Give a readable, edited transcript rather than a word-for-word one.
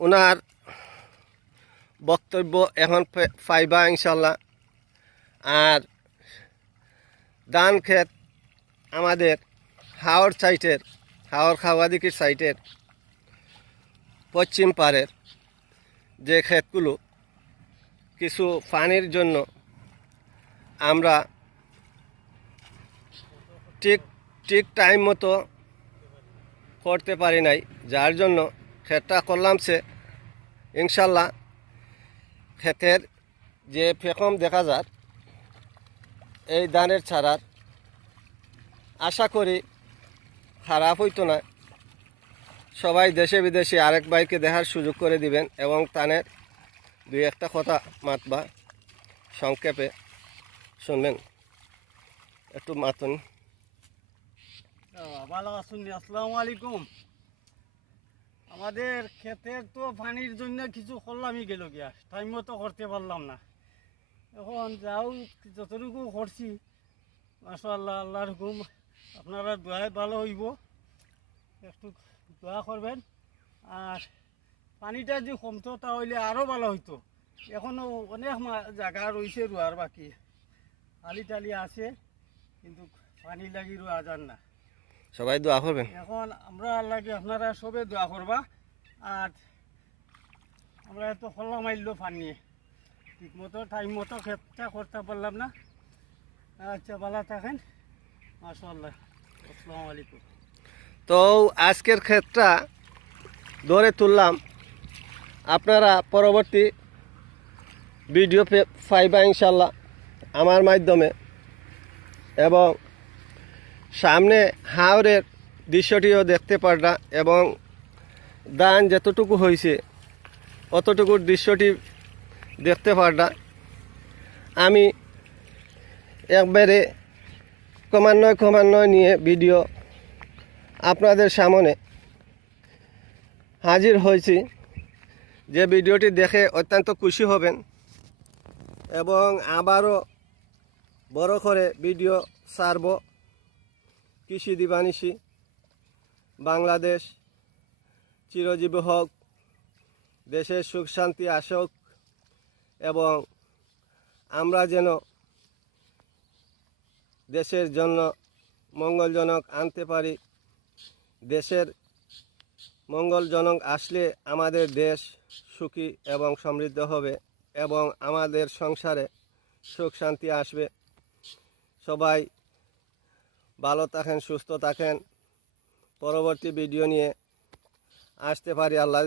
ওনার বক্তব্য এখন পাইবা ইনশাল্লাহ। আর ধান ক্ষেত আমাদের হাওর সাইটের, হাওর খাওয়াদিকির সাইটের পশ্চিম পাড়ের যে ক্ষেতগুলো কিছু পানির জন্য আমরা ঠিক ঠিক টাইম মতো করতে পারি নাই, যার জন্য ক্ষেতটা করলাম সে ইনশাল্লাহ। ক্ষেতের যে ফেকম দেখা যায় এই ধানের ছাড়ার আশা করি খারাপ হইতো না। সবাই দেশে বিদেশে আরেক ভাইকে দেখার সুযোগ করে দিবেন এবং তানের দুই একটা কথা মাতবা সংক্ষেপে শুনবেন। একটু মাতুন। ভালো আছেন? আসসালামু আলাইকুম। আমাদের ক্ষেতের তো পানির জন্য কিছু করলামই গেল গিয়া, টাইম মতো করতে পারলাম না। এখন যাও যতটুকু করছি মাশাআল্লাহ, আল্লাহর হুকুম। আপনারা দোয়ায় ভালো হইব, একটু দোয়া করবেন। আর পানিটা যে কমতো তাহলে আরও ভালো হইতো। এখনও অনেক জায়গা রয়েছে রোয়ার বাকি, আলি টালি আছে, কিন্তু পানি লাগি রোয়া যান না। সবাই দোয়া করবেন। এখন আমরা লাগে আপনারা সবে দোয়া করবা। আর আমরা এত খোলা মারলো পানি ঠিক মতো টাইম মতো ক্ষেতটা করতে পারলাম না। আচ্ছা, ভালো থাকেন, মাশাআল্লাহ। আসসালামু আলাইকুম। তো আজকের ক্ষেতটা ধরে তুললাম, আপনারা পরবর্তী ভিডিও পাইবা ইনশাল্লাহ আমার মাধ্যমে। এবং সামনে হাওরের দৃশ্যটিও দেখতে পারলা এবং ধান যতটুকু হয়েছে অতটুকুর দৃশ্যটি দেখতে পারলা। আমি একবারে ক্রমান্বয়ে নিয়ে ভিডিও আপনাদের সামনে হাজির হয়েছি, যে ভিডিওটি দেখে অত্যন্ত খুশি হবেন এবং আবারও বড় করে ভিডিও ছাড়ব। কৃষি দিবানিশি, বাংলাদেশ চিরজীবী হোক, দেশের সুখ শান্তি আসুক এবং আমরা যেন দেশের জন্য মঙ্গলজনক আনতে পারি। দেশের মঙ্গলজনক আসলে আমাদের দেশ সুখী এবং সমৃদ্ধ হবে এবং আমাদের সংসারে সুখ শান্তি আসবে। সবাই ভালো থাকেন, সুস্থ থাকেন। পরবর্তী ভিডিও নিয়ে আসতে পারি আল্লাহ